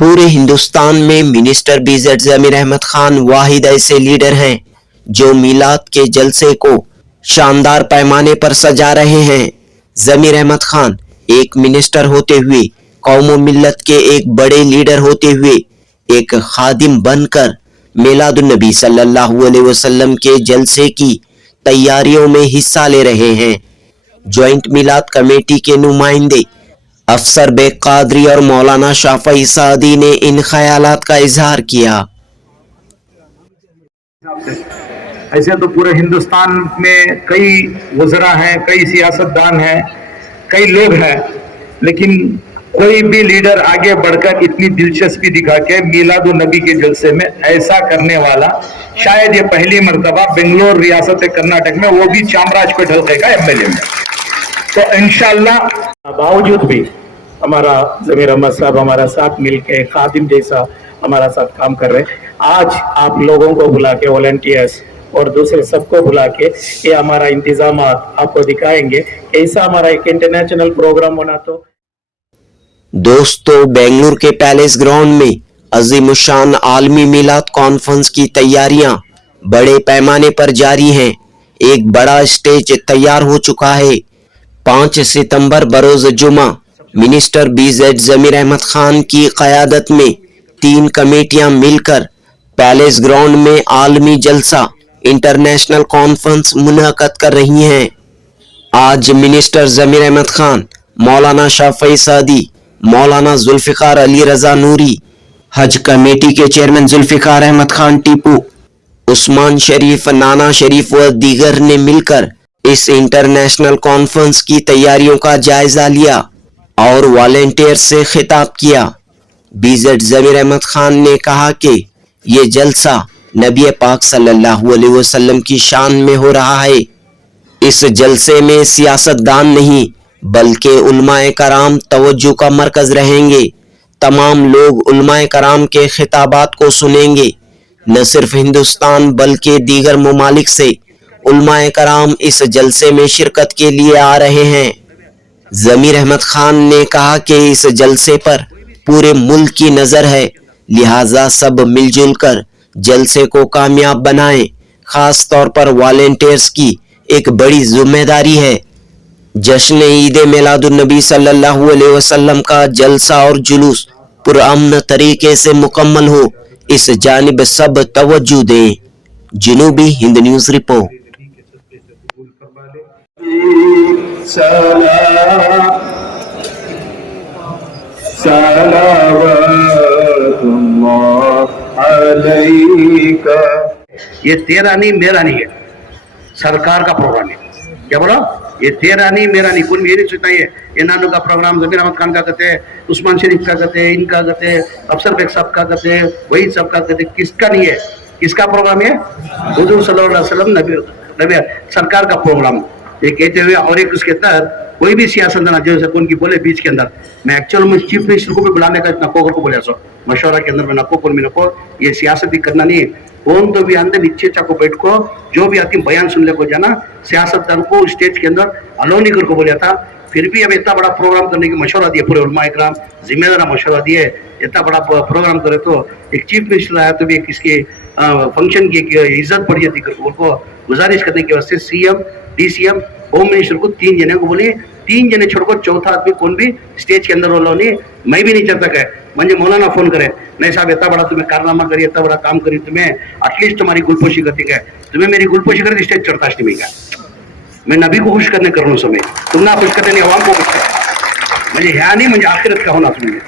पूरे हिंदुस्तान में minister BZ जमीर अहमद खान वाहिद ऐसे लीडर हैं जो मीलाद के जलसे को शानदार पैमाने पर सजा रहे हैं। जमीर अहमद खान एक मिनिस्टर होते हुए, कौम मिल्लत के एक बड़े लीडर होते हुए, एक खादिम बनकर मिलादुन्नबी सल्लल्लाहु अलैहि वसल्लम के जलसे की तैयारियों में हिस्सा ले रहे हैं। ज्वाइंट मिलाद कमेटी के नुमाइंदे अफसर बेग कादरी और मौलाना शाफई सादी ने इन ख्यालात का इजहार किया। ऐसे तो पूरे हिंदुस्तान में कई वज़रा हैं, कई सियासतदान हैं, कई लोग हैं, लेकिन कोई भी लीडर आगे बढ़कर इतनी दिलचस्पी दिखा के मीलादुन नबी के जलसे में ऐसा करने वाला शायद ये पहली मर्तबा बेंगलोर रियासत कर्नाटक में, वो भी चामराजपेट हल्के का एमएलए में। तो इंशाल्लाह बावजूद भी हमारा जमीर अहमद साहब हमारा साथ मिलके खादिम जैसा हमारा साथ काम कर रहे हैं। आज आप लोगों को बुला के, वॉलंटियर्स और दूसरे सबको बुला के ये हमारा इंतजाम आपको दिखाएंगे। ऐसा हमारा एक इंटरनेशनल प्रोग्राम होना तो दोस्तों, बेंगलुरु के पैलेस ग्राउंड में अजीमुशान आलमी मिलाद कॉन्फ्रेंस की तैयारियां बड़े पैमाने पर जारी हैं। एक बड़ा स्टेज तैयार हो चुका है। 5 सितंबर बरोज जुमा मिनिस्टर बीजेड जमीर अहमद खान की क़यादत में 3 कमेटियां मिलकर पैलेस ग्राउंड में आलमी जलसा इंटरनेशनल कॉन्फ्रेंस मुनअक़द कर रही हैं। आज मिनिस्टर जमीर अहमद खान, मौलाना शाफई सादी, मौलाना जुल्फ़िकार अली रज़ा नूरी, हज कमेटी के चेयरमैन जुल्फ़िकार अहमद खान टीपू, उस्मान शरीफ, नाना शरीफ व दीगर ने मिलकर इस इंटरनेशनल कॉन्फ्रेंस की तैयारियों का जायजा लिया और वॉलंटियर से खिताब किया। बीजेड जमीर अहमद खान ने कहा कि ये जलसा नबी पाक सल्लल्लाहु अलैहि वसल्लम की शान में हो रहा है। इस जलसे में सियासतदान नहीं बल्कि उलमाए कराम तवज्जो का मरकज रहेंगे। तमाम लोग उलमाए कराम के खिताबात को सुनेंगे। न सिर्फ हिंदुस्तान बल्कि दीगर ममालिक से उलमाए कराम इस जलसे में शिरकत के लिए आ रहे हैं। जमीर अहमद खान ने कहा कि इस जलसे पर पूरे मुल्क की नज़र है, लिहाजा सब मिलजुल कर जलसे को कामयाब बनाएं। खास तौर पर वॉलंटियर्स की एक बड़ी जिम्मेदारी है। जश्न ईद मिलादुन्नबी सल्लल्लाहु अलैहि वसल्लम का जलसा और जुलूस पुरअमन तरीके से मुकम्मल हो, इस जानिब सब तवज्जो दें। जनूबी हिंद न्यूज़ रिपोर्ट। ये तेरा नहीं मेरा नहीं है, सरकार का प्रोग्राम है। क्या बोला? ये तेरा नहीं मेरा नहीं, कोई मेरी सोचता है ये नानू का प्रोग्राम जमीर अहमद खान का कहते हैं, उस्मान शरीफ का कहते हैं, इनका कहते हैं, अफसर बेग साहब का कहते हैं, वही सब का कहते हैं। किसका नहीं है? किसका प्रोग्राम है? हुजूर सल्लल्लाहु अलैहि वसल्लम नबी सरकार का प्रोग्राम ये कहते हुए, और एक उसके तहत कोई भी सियासतदान जैसे कौन की बोले बीच के अंदर, मैं एक्चुअल में चीफ मिनिस्टर को भी बुलाने का नको को बोले सो मशवरा के अंदर में नको को नको, ये सियासत भी करना नहीं। कौन तो भी अंदर नीचे को बैठ को जो भी आती बयान सुनने को जाना, सियासतदान को स्टेज के अंदर अलो नहीं कर को बोला था। फिर भी अब इतना बड़ा प्रोग्राम करने की मशवरा दिया, पूरे उलमा इकराम जिम्मेदार मशवरा दिए, इतना बड़ा प्रोग्राम करे तो एक चीफ मिनिस्टर आया तो भी किसके फंक्शन की इज्जत पड़ जाती। उनको गुजारिश करने के वास्ते सीएम, डीसीएम, होम मिनिस्टर को 3 जने को बोली, 3 जने छोड़कर चौथा आदमी कौन भी स्टेज के अंदर वालों नहीं, मैं भी नहीं चलता है मुझे मौलाना फोन करे, नहीं साहब इतना बड़ा तुम्हें कारनामा करी, इतना बड़ा काम करी, तुम्हें एटलीस्ट तुम्हारी गुलपोशी करती है, तुम्हें मेरी गुलपोशी करे स्टेज चढ़ता नहीं का। मैं नबी को खुश करने कर रहा हूँ समय, तुम ना खुश करते नहीं अवाम को खुश कर, मुझे यहाँ नहीं मुझे आखिरत का होना समझे,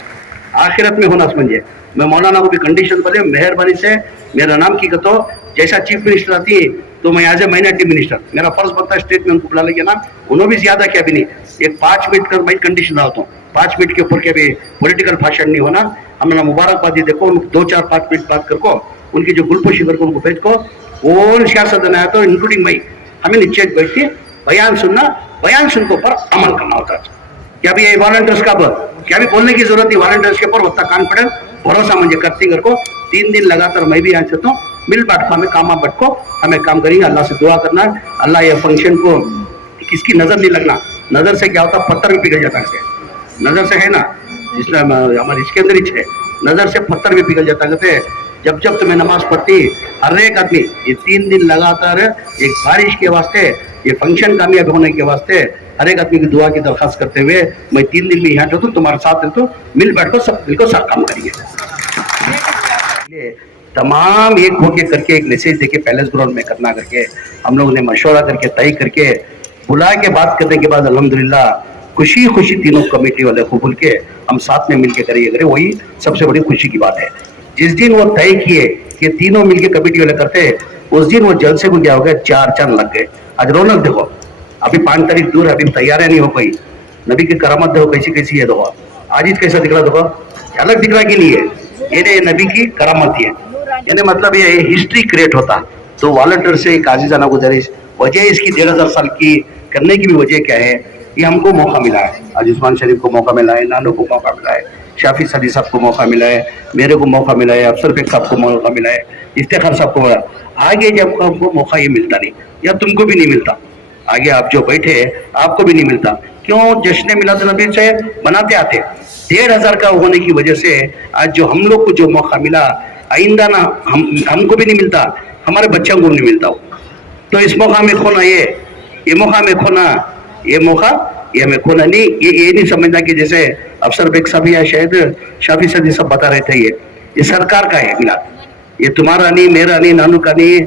आखिरत में होना समझे। मैं मौलाना को भी कंडीशन बोले, मेहरबानी से मेरा नाम की कतो जैसा चीफ मिनिस्टर आती है तो मैं एज ए माइनॉरिटी मिनिस्टर मेरा फर्ज बनता है स्टेट में उनको बुला लेंगे ना। उन्होंने भी ज्यादा क्या भी नहीं, एक 5 मिनट का मैं कंडीशन डालता हूँ, 5 मिनट के ऊपर के भी पॉलिटिकल भाषण नहीं होना। हमने मुबारकबाद दी, देखो 2-4-5 मिनट बात कर को उनकी जो गुलपोशी कर को उनको भेज को कौन सियासत आया तो इंक्लूडिंग मई, हमें नीचे बैठ के बयान सुनना, बयान सुन के ऊपर अमल करना होता है। क्या भी ये वॉलंटियर्स का क्या भी बोलने की जरूरत नहीं, वॉलंटियर्स के ऊपर उतना कॉन्फिडेंस भरोसा मुझे करती कर को 3 दिन लगातार मैं भी यहाँ से तो मिल बैठ को हमें काम बैठ को हमें काम करेंगे। अल्लाह से दुआ करना, अल्लाह ये फंक्शन को किसकी नजर नहीं लगना, नजर से क्या होता पत्थर भी पिघल जाता है, नजर से है ना इस्लाम हमारे इसके अंदर ही है, नजर से पत्थर भी पिघल जाता कहते हैं। जब जब तुम्हें नमाज पढ़ती हर एक आदमी ये 3 दिन लगातार एक बारिश के वास्ते, ये फंक्शन कामयाब होने के वास्ते हर एक आदमी की दुआ की दरखास्त करते हुए मैं 3 दिन में यहाँ रहता हूँ, तुम्हारे साथ रहता हूँ, मिल बैठ कर सब मिलकर साथ काम करेंगे। तमाम एक होके करके एक मैसेज देके पैलेस ग्राउंड में करना करके हम लोगों ने मशवरा करके तय करके बुला के बात करने के बाद अल्हम्दुलिल्लाह खुशी खुशी तीनों कमेटी वाले को बोल के हम साथ में मिलके करेंगे, वही सबसे बड़ी खुशी की बात है। जिस दिन वो तय किए कि तीनों मिलके कमेटी वाले करते उस दिन वो जलसे को क्या हो गया, 4 चांद लग गए। आज रौनक देखो, अभी 5 तारीख दूर है, अभी तैयारियां नहीं हो पाई, नबी की करामत देखो कैसी कैसी है। देखो आज ही कैसा दिख रहा, देखो अलग दिख रहा कि नहीं है, ये नबी की करामत है। यानी मतलब ये हिस्ट्री क्रिएट होता। तो वॉलंटियर से एक आजीजाना गुजारिश, वजह इसकी 1500 साल की करने की भी वजह क्या है, ये हमको मौका मिला है। आज उस्मान शरीफ को मौका मिला है, नानो को मौका मिला है, शाफी सदी साहब को मौका मिला है, मेरे को मौका मिला है, अफसर बेग साहब को मौका मिला है, इफ्तिखार साहब को मिला। आगे जब आपको मौका ये मिलता नहीं, या तुमको भी नहीं मिलता, आगे आप जो बैठे आपको भी नहीं मिलता। क्यों? जश्न मिलाद नबी से बनाते आते 1500 का होने की वजह से आज जो हम लोग को जो मौका मिला, आइंदा ना हमको भी नहीं मिलता, हमारे बच्चों को नहीं मिलता। तो इस मौका में खोना ये मौका में खोना, ये मौका ये हमें खोना नहीं, ये नहीं समझना कि जैसे अफसर बेग साहब या शायद शाफी सदी सब बता रहे थे, ये सरकार का है मिलाद, ये तुम्हारा नहीं, मेरा नहीं, नानू का नहीं,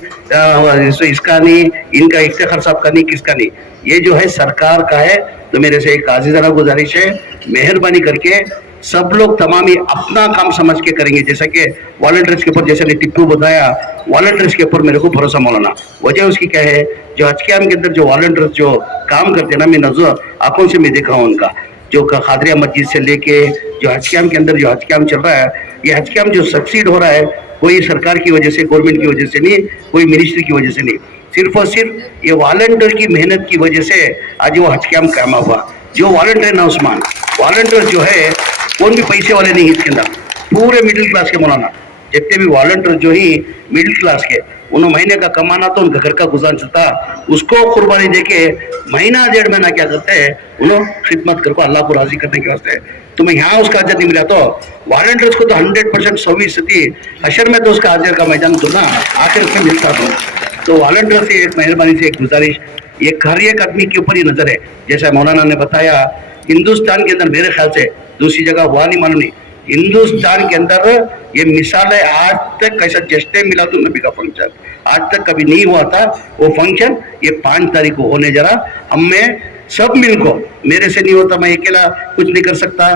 इसका नहीं, इनका इफ्तिखार साहब का नहीं, किसका नहीं, ये जो है सरकार का है। तो मेरे से एक आजीजाना गुजारिश है, मेहरबानी करके सब लोग तमाम ही अपना काम समझ के करेंगे। जैसा कि वॉलंटियर्स के ऊपर, जैसे ने टिप्पू बताया, वॉलंटियर्स के ऊपर मेरे को भरोसा मौलाना। वजह उसकी क्या है, जो हज कैम्प के अंदर जो वॉलंटियर्स जो काम करते हैं ना, मैं नजर आंखों से मैं देखा हूँ उनका, जो खादरिया मस्जिद से लेके जो हज कैम्प के अंदर जो हज कैम्प चल रहा है, ये हज कैम्प जो सक्सीड हो रहा है, कोई सरकार की वजह से, गवर्नमेंट की वजह से नहीं, कोई मिनिस्ट्री की वजह से नहीं, सिर्फ और सिर्फ ये वॉलंटियर की मेहनत की वजह से आज वो हज कैम्प कामयाब हुआ। जो वॉलंटियर ना उस्मान, वॉलंटियर जो है कौन भी पैसे वाले नहीं इसके अंदर, पूरे मिडिल क्लास के मौलाना, जितने भी वॉलंटियर जो ही मिडिल क्लास के, उन्होंने महीने का कमाना तो उनका घर का गुजारा चलता, उसको कुर्बानी देके महीना 1.5 महीना क्या करते हैं, उन्होंने खिदमत करके अल्लाह को राजी करने के वास्ते। तुम्हें यहाँ उसका अजर नहीं मिला, तो वॉलंटियर्स को तो 100% 100% हशर में तो उसका अजर का मैदान तो ना आखिर उसमें मिलता। तो वॉलंटियर से एक मेहरबानी से एक गुजारिश, ये हर एक आदमी के ऊपर ही नजर है। जैसा मौलाना ने बताया, हिंदुस्तान के अंदर मेरे ख्याल से दूसरी जगह हुआ नहीं, मालूम नहीं, हिंदुस्तान के अंदर ये मिसाल है। आज तक कैसा जश्न मिलादुन नबी का फंक्शन आज तक कभी नहीं हुआ था, वो फंक्शन ये 5 तारीख को होने जरा, हमें सब मिल को, मेरे से नहीं होता, मैं अकेला कुछ नहीं कर सकता,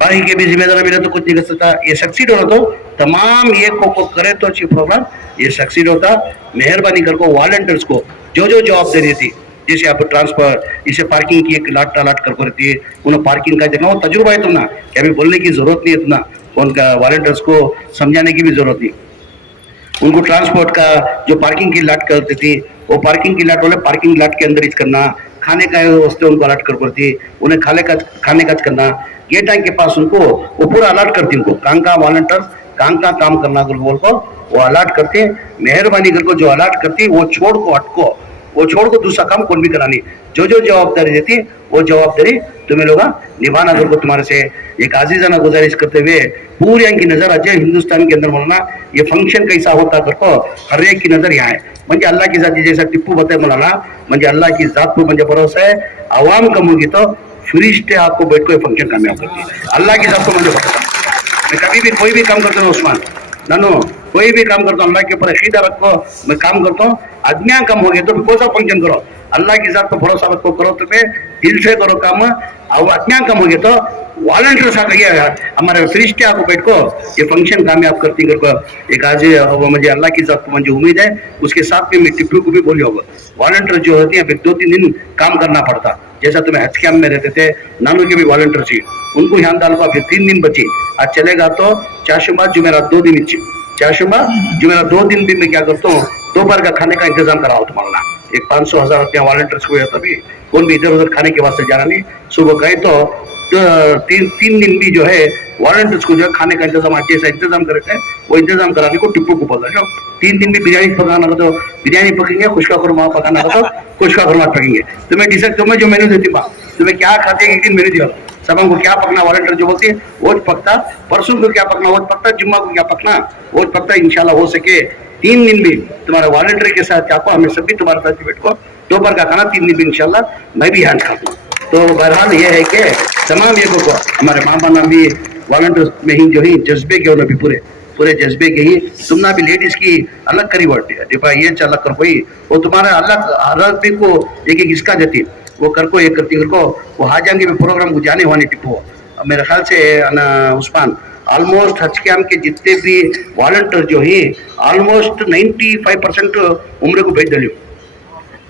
बाकी के भी जिम्मेदार मेरा तो कुछ नहीं कर सकता, ये सक्सीड हो रहा, तो तमाम ये को करे तो अच्छी प्रोग्राम ये सक्सीड होता। मेहरबानी कर को वॉलंटियर्स को जो जो जवाबदारी थी, जैसे आप ट्रांसफर, इसे पार्किंग की एक लाट कर रहती है, उन्हें पार्किंग का देखना वो तजुर्बा है, तुम ना कि अभी बोलने की जरूरत नहीं है, इतना उनका वॉलंटियर्स को समझाने की भी जरूरत नहीं। उनको ट्रांसपोर्ट का जो पार्किंग की लाट करती थी, वो पार्किंग की लाट वाले पार्किंग लाट के अंदर करना, खाने का वास्ते उनको अलर्ट कर पड़ती, उन्हें खाने का करना, गेट के पास उनको वो पूरा अलर्ट करती, उनको का वॉलंटियर्स का काम करना बोल को वो अलर्ट करते। मेहरबानी करके जो अलर्ट करती वो छोड़ को हटको, वो छोड़ को दूसरा काम कौन भी करानी, जो जो जवाबदारी देती वो जवाबदारी तुम्हें लोग निभाना करके तुम्हारे से एक आजीजाना गुजारिश करते हुए पूरी की नजर आज हिंदुस्तान के अंदर बोलना ये फंक्शन कैसा होता करको हर एक की नजर यहाँ है। म्हणजे अल्लाह की जात, जैसा टिप्पू बताए मौलाना, म्हणजे अल्लाह की जात पर म्हणजे भरोसा है, आवाम कम होगी तो फरिश्ते आपको बैठ को फंक्शन कामयाब करती है। अल्लाह की जात को म्हणजे मैं कभी भी कोई भी काम करता हूँ उस्मान नानो, कोई भी काम करता हूँ अल्लाह के ऊपर अकीदा रखो, मैं काम करता हूँ, आदमियाँ कम हो गए तो कौन सा फंक्शन करो, अल्लाह की जात पर भरोसा रखो, करो तुम्हें दिल से करो काम, और आदमियाँ कम हो गए तो वॉलंटियर्स आ गया हमारे फरिश्ते आपको बैठ को ये फंक्शन कामयाब करती करको एक आज मुझे अल्लाह की जात को मुझे उम्मीद है। उसके साथ में मैं टिप्पू को भी बोली होगा, वॉलंटियर जो होती है 2-3 दिन काम करना पड़ता, जैसा तुम्हें हज कैम्प में रहते थे, नानू के भी वॉलंटियर थी, उनको यहाँ डाल को 3 दिन बची, आज चलेगा तो चाशुमा जुमेरात 2 दिन इच्छी, चाशुमा जुमेरात 2 दिन भी मैं क्या करता हूँ, दोपहर का खाने का इंतजाम कराओ तुम्हारा, एक 500-1000 रुपया वॉलंटियर्स को तभी कौन भी इधर उधर खाने के वास्ते जाना नहीं, सुबह गए तो 3 दिन भी जो है वॉलंटियर्स को जो है खाने का इंतजाम आज जैसा इंतजाम करते हैं वो इंतजाम कराने को टिप्पू को बोला, 3 दिन भी बिरयानी पकाना हो तो बिरयानी पकेंगे, खुशका खुरमा पकाना हो तो खुशका खुरमा पकेंगे, तुम्हें डिसाइड तुम्हें जो मेन्यू देती माँ तुम्हें क्या खाते एक दिन मेन्यू दिया, सबन को क्या पकना वॉलंटियर जो बोलते हैं वोट पकता, परसों को क्या पकना वोट पकता, जुम्मा को क्या पकना वोट पकता। इंशाल्लाह हो सके 3 दिन भी तुम्हारे वॉलंटियर के साथ चाहो, हमें सभी तुम्हारे साथ बैठ को दोपहर का खाना 3 दिन भी इंशाल्लाह मैं भी हैंड खाता हूँ। तो बहरहाल ये है कि तमाम ये को हमारे माँ बाप भी वॉलंटियर में ही जो ही जज्बे के भी पूरे जज्बे के ही तुमना भी लेडीज की अलग करी वर्ड डिपा ये अलग कर कोई वो तुम्हारा अलग हर भी को एक इसका देती वो कर को एक करती कर को वो हाजांगे में प्रोग्राम को जाने वाली टिपो। मेरे ख्याल से उस्मान ऑलमोस्ट हज कैम के जितने भी वॉलंटियर जो ही ऑलमोस्ट 95% उम्र को भेज दिली,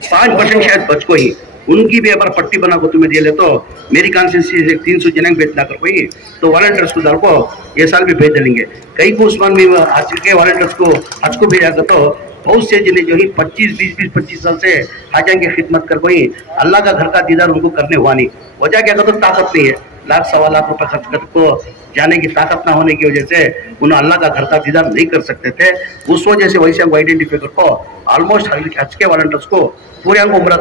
5% शायद बच को ही उनकी भी अगर पट्टी बना को तुम्हें दे ले तो मेरी कॉन्स्टिट्यूंसी से 300 जन भेजना कर कोई तो वॉलंटियर्स को दल को ये साल भी भेज देंगे। कई को उस्मान भी आज के वॉलंटियर्स को आज को भेजा तो बहुत से जिन्हें जो ही 25 साल से हाजा की खिदमत कर कोई अल्लाह का घर का दीदार उनको करने हुआ नहीं। वजह क्या तो ताकत नहीं है, लाख सवा लाख रुपए खर्च कर को जाने की ताकत ना होने की वजह से उन्हें अल्लाह का घर का दीदार नहीं कर सकते थे। उस वजह से वैसे को आइडेंटिफाई को ऑलमोस्ट हज के वॉलंटियर्स को पूरे अंग उम्र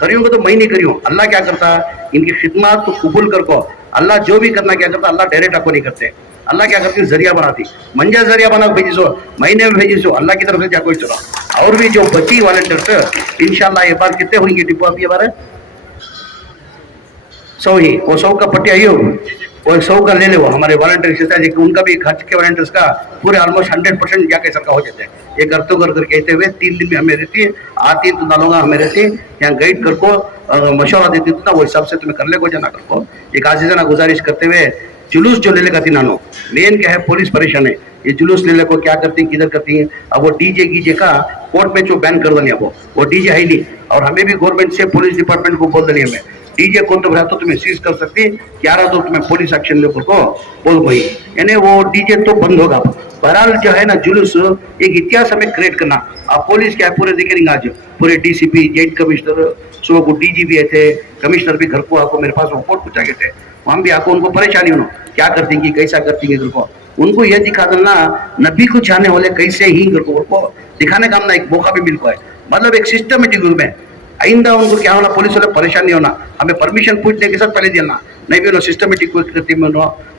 करियों तो मैं नहीं करियो। अल्लाह क्या करता इनकी खिदमत तो कबूल कर को अल्लाह जो भी करना क्या करता अल्लाह डायरेक्ट आपको नहीं करते, अल्लाह क्या करती जरिया बनाती, मंजा जरिया बना भेजी सो महीने में भेजी सो अल्लाह की तरफ से क्या कोई चला। और भी जो बची वॉलंटियर्स इंशाल्लाह ये बार कितने होंगे डिपो आप ये बार 100 ही वो 100 का पट्टी आई हो वो 100 का ले ले वो हमारे वॉलंटियर्स उनका भी खर्च के वॉलंटियर्स का पूरे ऑलमोस्ट 100% जाके सरकार हो जाते हैं। ये कर कहते हुए 3 दिन में हमें रहती है आती तो डालूंगा हमें रहती यहाँ गाइड कर को मशवरा देती तो ना वो हिसाब से तुम्हें कर ले को जाना कर को। एक आजीजाना गुजारिश करते हुए जुलूस जो ले लेगा तीनानो मेन क्या है पुलिस परेशान है ये जुलूस ले ले को क्या करती है किधर करती है। अब वो डीजे गीजे का कोर्ट में जो बैन कर दिया वो डीजे है नहीं और हमें भी गवर्नमेंट से पुलिस डिपार्टमेंट को बोल दिया हमें डीजे कौन तो तो तुम्हें सीज कर सकती क्या रहा तो तुम्हें पुलिस एक्शन ले को बोल गई यानी वो डीजे तो बंद होगा। बहरहाल जो है ना जुलूस एक इतिहास हमें क्रिएट करना। अब पुलिस क्या है पूरे देखेंगे आज पूरे डीसीपी जेड कमिश्नर सुबह को डीजीपी आए थे कमिश्नर भी घर को आको मेरे पास रिपोर्ट पूछा गए थे वहां भी आको उनको परेशानी हो क्या करती है कैसा करती है घर को उनको यह दिखा देना नबी को चाहने वाले कैसे ही घर को दिखाने का हमने एक मौका भी मिल पाए मतलब एक सिस्टमेटिक रूप में आइंदा उनको क्या होना पुलिस वाले परेशान नहीं होना हमें परमिशन पूछने के साथ पहले देना नहीं भी उन्होंने सिस्टमेटिक करती में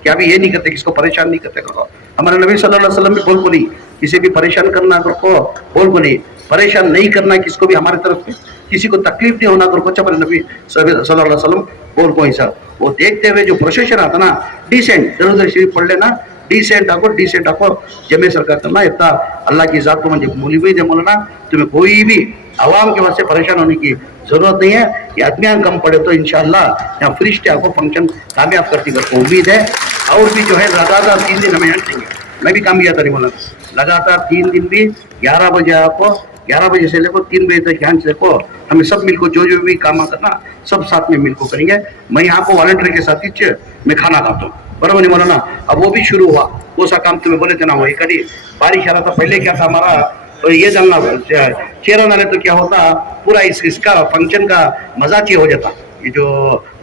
क्या भी ये नहीं करते किसको परेशान नहीं करते करो। हमारे नबी सल्लल्लाहु अलैहि वसल्लम भी बोल को नहीं किसी भी परेशान करना को बोल को नहीं परेशान नहीं करना किसको भी हमारे तरफ से किसी को तकलीफ नहीं होना करो हमारे नबी सल्लल्लाहु अलैहि वसल्लम बोल को हिसाब वो देखते हुए जो प्रोसेशन आता ना डिसेंट इधर उधर शरीफ पढ़ लेना डिसेंट आको जमे सरकार करना इतना अल्लाह की जात को मुझे मूली भी दे बोलना तुम्हें कोई भी आवाम के वजह से परेशान होने की जरूरत नहीं है। ये आदमियाँ कम पड़े तो इंशाल्लाह यहाँ फ्रिस्ट आपको फंक्शन कामयाब करती कर उम्मीद है। और भी जो है लगातार 3 दिन हमें यहाँ चाहिए मैं भी काम किया था नहीं बोला लगातार 3 दिन भी 11 बजे आपको 11 बजे से लेकर 3 बजे तक यहाँ से को हमें सब मिलकर जो भी काम करना सब साथ में मिलकर करेंगे। मैं यहाँ को वॉलंटियर के साथ ही मैं खाना खाता हूँ बराबर नहीं बोला ना। अब वो भी शुरू हुआ वो सा काम तुम्हें बोले थे ना वही करी बारिश आ रहा था पहले क्या था हमारा और ये जानना चेहरा डाले तो क्या होता पूरा इसका फंक्शन का मजाक हो जाता ये जो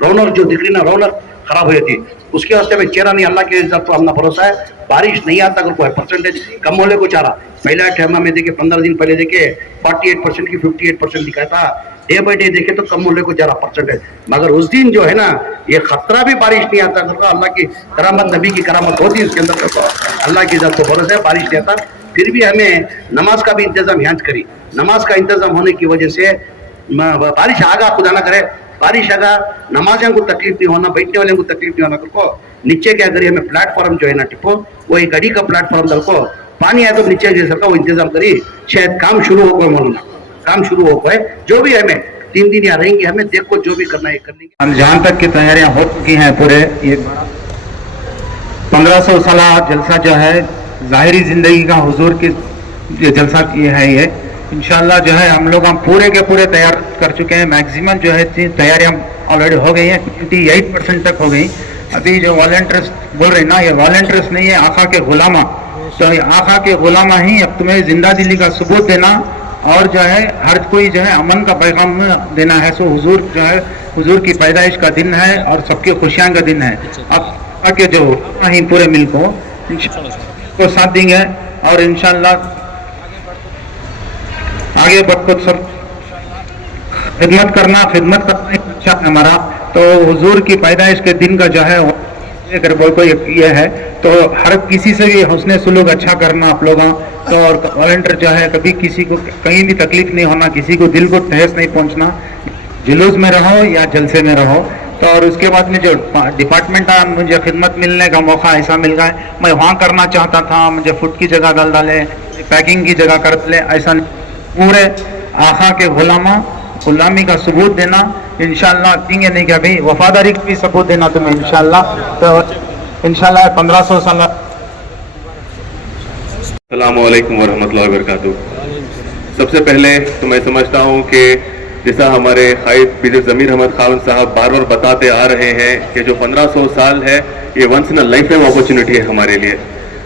रौनक जो दिख रही ना रौनक खराब हो जाती उसके वास्ते में चेहरा नहीं अल्लाह के इज्जत तो अपना भरोसा है बारिश नहीं आता अगर कोई परसेंटेज कम होने को चाह रहा पहला टाइम में देखे 15 दिन पहले देखे 48% की 58% दिखाया था डे बाई डे देखे तो कम होने को जा रहा परसेंटेज मगर उस दिन जो है ना ये खतरा भी बारिश नहीं आता करता अल्लाह की करामत नबी की करामत होती है उसके अंदर तो अल्लाह की इज्जत तो भरोसा है बारिश नहीं आता फिर भी हमें नमाज का भी इंतजाम यहाँ करी नमाज का इंतजाम होने की वजह से बारिश आगा खुदा ना करे बारिश आगा नमाजियों को तकलीफ नहीं होना बैठने वाले को तकलीफ नहीं होना को नीचे क्या करिए हमें प्लेटफॉर्म जो है ना टिपो वो एक गाड़ी का प्लेटफॉर्म दल को पानी आया तो नीचे जैसा का वो इंतजाम करी शायद काम शुरू हो गए मौलाना काम शुरू हो गए जो भी हमें 3 दिन यहाँ रहेंगे हमें देखो जो भी करना है करने हम जहाँ तक की तैयारियां हो चुकी हैं पूरे ये 1500 साल जलसा जो है ज़ाहिरी ज़िंदगी का हुजूर की ये जलसा की है ये इंशाल्लाह जो है हम लोग पूरे के पूरे तैयार कर चुके हैं। मैक्सिमम जो है तैयारियां ऑलरेडी हो गई हैं 28% तक हो गई। अभी जो वॉलंटियर्स बोल रहे ना ये वॉलंटियर्स नहीं है आका के गुलामा तो ये आका के गुलामा ही अब तुम्हें जिंदा दिली का सबूत देना और जो है हर कोई जो है अमन का पैगाम देना है। सो हुजूर जो है हुजूर की पैदाइश का दिन है और सबकी खुशियां का दिन है। अब आके जो ही पूरे मिल को साथ देंगे और इंशाल्लाह आगे बढ़ सब खिदमत करना हमारा। तो تو हुजूर की पैदाइश के दिन का जो है अगर बोल को ये है तो हर किसी से भी हुस्न सुलूक अच्छा करना आप लोगों तो, और वॉलंटियर जो है कभी किसी को कहीं भी तकलीफ नहीं होना, किसी को दिल को ठेस नहीं पहुंचना, जुलूस में रहो या जलसे में रहो। तो और उसके बाद में जो डिपार्टमेंट है, मुझे खिदमत मिलने का मौका ऐसा मिल गया है, मैं वहाँ करना चाहता था, मुझे फूड की जगह डाले, पैकिंग की जगह कर ले, ऐसा पूरे आका के गुलामी का सबूत देना इंशाल्लाह, कहेंगे नहीं कि अभी वफादारी का भी सबूत देना तुम्हें इंशाल्लाह। तो इंशाल्लाह 1500 साल। अस्सलामु अलैकुम वरहमतुल्लाहि वबरकातुहू। सबसे पहले तो मैं समझता हूँ कि जैसा हमारे कायद पीर ज़मीर अहमद खान साहब बार बार बताते आ रहे हैं कि जो 1500 साल है ये once in a lifetime opportunity है हमारे लिए।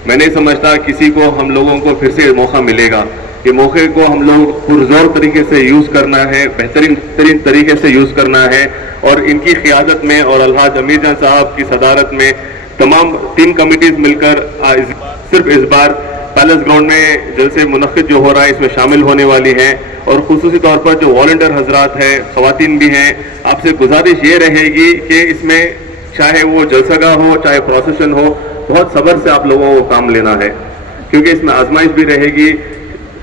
मैं नहीं समझता किसी को हम लोगों को फिर से मौका मिलेगा। ये मौके को हम लोग पुरजोर तरीके से यूज़ करना है, बेहतरीन तरीके से यूज़ करना है। और इनकी क़ियादत में और अलहाज अमीर जान साहब की सदारत में तमाम 3 कमिटीज़ मिलकर सिर्फ इस बार पैलेस ग्राउंड में जलसे मुनक़िद जो हो रहा है इसमें शामिल होने वाली हैं। और खुसूसी तौर पर जो वॉलंटियर हजरात हैं, ख़वातीन भी हैं, आपसे गुजारिश ये रहेगी कि इसमें चाहे वो जलसागाह हो चाहे प्रोसेशन हो, बहुत सब्र से आप लोगों को काम लेना है, क्योंकि इसमें आजमाइश भी रहेगी।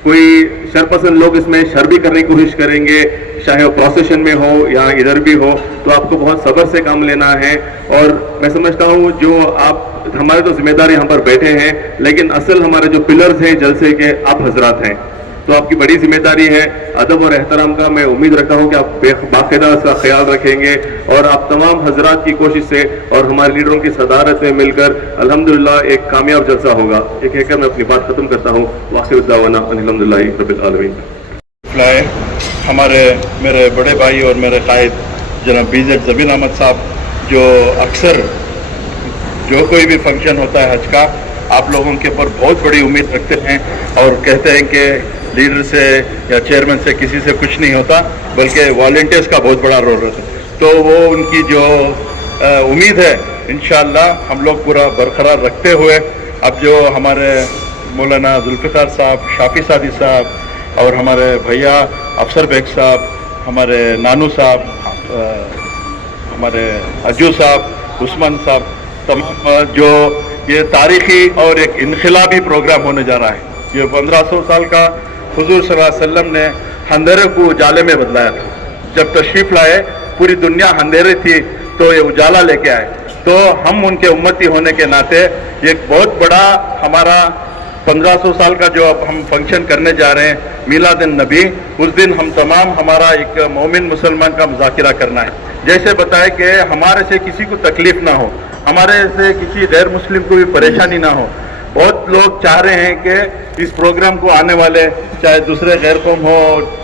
कोई शरपसंद लोग इसमें शर भी करने की कोशिश करेंगे, चाहे वो प्रोसेशन में हो या इधर भी हो, तो आपको बहुत सब्र से काम लेना है। और मैं समझता हूँ जो आप हमारे तो जिम्मेदार यहाँ पर बैठे हैं, लेकिन असल हमारे जो पिलर्स हैं जलसे के आप हजरात हैं, तो आपकी बड़ी जिम्मेदारी है अदब और एहतराम का। मैं उम्मीद रखता हूँ कि आप बाकायदा इसका ख्याल रखेंगे और आप तमाम हजरात की कोशिश से और हमारे लीडरों की सदारत में मिलकर अल्हम्दुलिल्लाह एक कामयाब जलसा होगा। ये कहकर मैं अपनी बात खत्म करता हूँ। वाखिर दावाना अल्हम्दुलिल्लाहि रब्बिल आलमीन। हमारे मेरे बड़े भाई और मेरे कायद जनाब बीजेड ज़मीर अहमद साहब, जो अक्सर जो कोई भी फंक्शन होता है हज का, आप लोगों के ऊपर बहुत बड़ी उम्मीद रखते हैं और कहते हैं कि लीडर से या चेयरमैन से किसी से कुछ नहीं होता, बल्कि वॉलंटियर्स का बहुत बड़ा रोल रहता है। तो वो उनकी जो उम्मीद है इंशाअल्लाह हम लोग पूरा बरकरार रखते हुए, अब जो हमारे मौलाना जुल्फ़िकार साहब, शाफी सादी साहब और हमारे भैया अफसर बेग साहब, हमारे नानू साहब, हमारे अज्जू साहब, उस्मान साहब, तमाम जो ये तारीखी और एक इनकलाबी प्रोग्राम होने जा रहा है। ये 1500 साल का हुजूर सल्लल्लाहु अलैहि वसल्लम ने अंधेरे को उजाले में बदलाया था। जब तशरीफ लाए पूरी दुनिया अंधेरे थी तो ये उजाला लेके आए। तो हम उनके उम्मती होने के नाते एक बहुत बड़ा हमारा 1500 साल का जो अब हम फंक्शन करने जा रहे हैं मीलाद नबी, उस दिन हम तमाम हमारा एक मोमिन मुसलमान का मुज़ाकिरा करना है। जैसे बताए कि हमारे से किसी को तकलीफ ना हो, हमारे से किसी गैर मुस्लिम को भी परेशानी ना हो। बहुत लोग चाह रहे हैं कि इस प्रोग्राम को आने वाले चाहे दूसरे गैर कौम हो,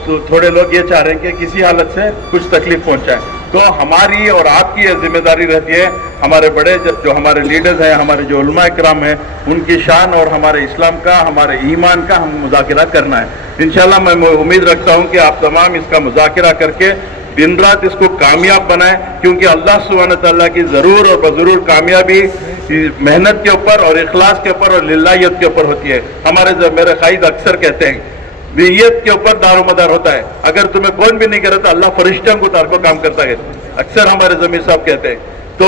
तो थोड़े लोग ये चाह रहे हैं कि किसी हालत से कुछ तकलीफ पहुंचाए। तो हमारी और आपकी ये जिम्मेदारी रहती है, हमारे बड़े जो हमारे लीडर्स हैं, हमारे जो उलमा इकराम हैं, उनकी शान और हमारे इस्लाम का, हमारे ईमान का हम मुज़ाकिरा करना है। इंशाल्लाह मैं उम्मीद रखता हूँ कि आप तमाम इसका मुज़ाकिरा करके दिन रात इसको कामयाब बनाएं, क्योंकि अल्लाह सुब्हानहू तआला की ज़रूर और बज़रूर कामयाबी मेहनत के ऊपर और इखलास के ऊपर और लिल्लाहियत के ऊपर होती है। मेरे कायद अक्सर कहते हैं नीयत के ऊपर दारोमदार होता है। अगर तुम्हें कौन भी नहीं करे तो अल्लाह फरिश्तों को तार को काम करता है, अक्सर हमारे ज़मीर साहब कहते हैं। तो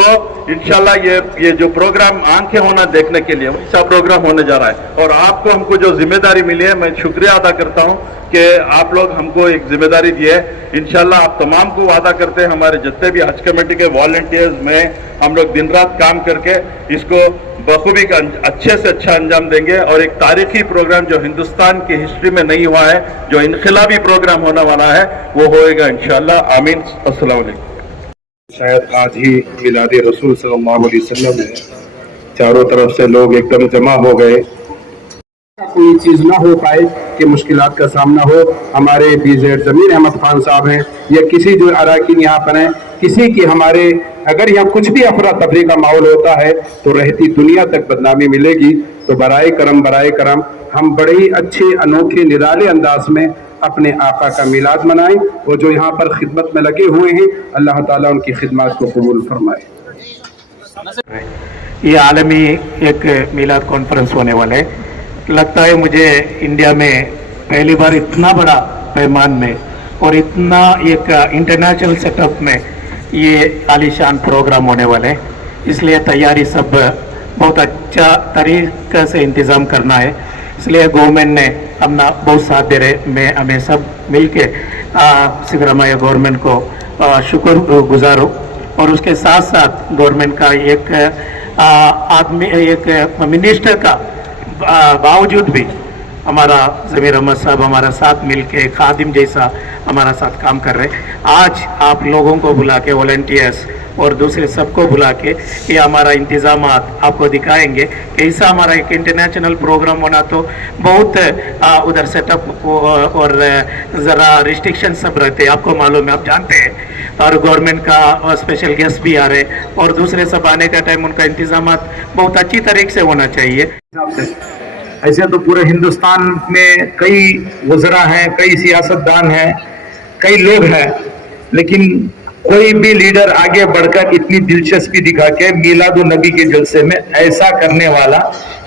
इंशाल्लाह ये जो प्रोग्राम आंखें होना देखने के लिए वैसा प्रोग्राम होने जा रहा है। और आपको हमको जो जिम्मेदारी मिली है, मैं शुक्रिया अदा करता हूँ कि आप लोग हमको एक जिम्मेदारी दी है। इंशाल्लाह आप तमाम को वादा करते हैं, हमारे जितने भी हज कमेटी के वॉलंटियर्स में हम लोग दिन रात काम करके इसको बखूबी का अच्छे से अच्छा अंजाम देंगे। और एक तारीखी प्रोग्राम जो हिंदुस्तान की हिस्ट्री में नहीं हुआ है, जो इनकलाबी प्रोग्राम होने वाला है, वो होएगा इंशाल्लाह। आमीन। अस्सलाम वालेकुम। शायद आज ही मिलाद रसूल सल्लल्लाहु अलैहि वसल्लम है, चारों तरफ से लोग एकदम जमा हो गए, कोई चीज ना हो पाए कि मुश्किलात का सामना हो। हमारे बीजेड ज़मीर अहमद खान साहब हैं या किसी जो अराकीन यहाँ पर हैं, किसी की हमारे अगर यहाँ कुछ भी अफरा तफरी का माहौल होता है तो रहती दुनिया तक बदनामी मिलेगी। तो बराए करम हम बड़े ही अच्छे अनोखे निराले अंदाज में अपने आका का मिलाद मनाएं और जो यहाँ पर खिदमत में लगे हुए हैं अल्लाह ताला उनकी खिदमत को कबूल फरमाए। ये आलमी एक मिलाद कॉन्फ्रेंस होने वाले, लगता है मुझे इंडिया में पहली बार इतना बड़ा पैमान में और इतना एक इंटरनेशनल सेटअप में ये आलीशान प्रोग्राम होने वाले हैं, इसलिए तैयारी सब बहुत अच्छा तरीके से इंतज़ाम करना है। इसलिए गवर्नमेंट ने अपना बहुत साथ दे रहे, मैं हमें सब मिल के सिद्धरामैया गवर्नमेंट को शुक्र गुजार हूँ। और उसके साथ साथ गवर्नमेंट का एक एक मिनिस्टर का बावजूद भी हमारा ज़मीर अहमद साहब हमारा साथ मिल के खादिम जैसा हमारा साथ काम कर रहे हैं। आज आप लोगों को बुला के वॉलंटियर्स और दूसरे सबको बुला के ये हमारा इंतज़ामात आपको दिखाएंगे। कैसा हमारा एक इंटरनेशनल प्रोग्राम होना तो बहुत उधर सेटअप और ज़रा रिस्ट्रिक्शन सब रहते हैं, आपको मालूम है, आप जानते हैं। और गवर्नमेंट का स्पेशल गेस्ट भी आ रहे और दूसरे सब आने का टाइम उनका इंतज़ामात बहुत अच्छी तरीके से होना चाहिए। ऐसे तो पूरे हिंदुस्तान में कई वज़रा हैं, कई सियासतदान हैं, कई लोग हैं, लेकिन कोई भी लीडर आगे बढ़कर इतनी दिलचस्पी दिखा के मीलाद उन नबी के जलसे में ऐसा करने वाला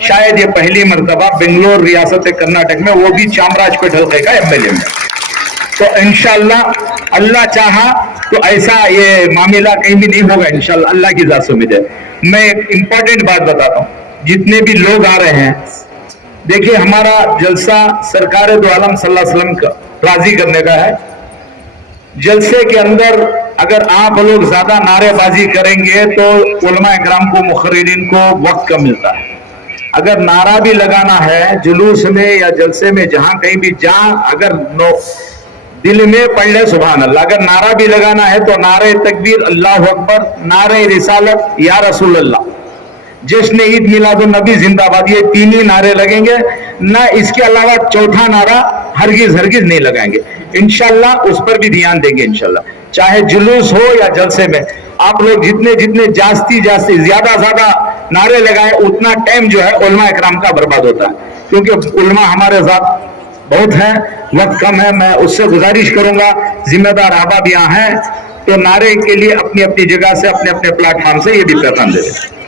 शायद ये पहली मर्तबा बेंगलोर रियासत कर्नाटक में, वो भी चामराजपेट हल्के का एमएलए में। तो इंशाल्लाह अल्लाह चाहा तो ऐसा ये मामला कहीं भी नहीं होगा इंशाल्लाह, अल्लाह की ज़ात से उम्मीद है। मैं एक इम्पोर्टेंट बात बताता हूँ, जितने भी लोग आ रहे हैं, देखिए हमारा जलसा सरकार दो आलम सल्लल्लाहु अलैहि वसल्लम का राजी करने का है। जलसे के अंदर अगर आप लोग ज्यादा नारेबाजी करेंगे तो उलमा इकराम को, मुखर्रिरीन को वक्त कम मिलता है। अगर नारा भी लगाना है जुलूस में या जलसे में, जहां कहीं भी अगर दिल में पढ़ ले सुभान अल्लाह, अगर नारा भी लगाना है तो नारे तकबीर अल्लाह अकबर, नारे रिसालत या रसूल अल्लाह, जश्न ईद मिलादुन नबी जिंदाबाद, ये तीन ही नारे लगेंगे ना, इसके अलावा चौथा नारा हरगिज हरगिज नहीं लगाएंगे। इंशाल्लाह उस पर भी ध्यान देंगे इंशाल्लाह, चाहे जुलूस हो या जलसे में। आप लोग जितने जितने ज्यादा नारे लगाए उतना टाइम जो है उलमा इकराम का बर्बाद होता है, क्योंकि उलमा हमारे साथ बहुत है, वक्त कम है। मैं उससे गुजारिश करूंगा, जिम्मेदार अहबाब यहाँ हैं तो नारे के लिए अपनी अपनी जगह से अपने अपने प्लेटफॉर्म से ये भी पैगाम दे दें।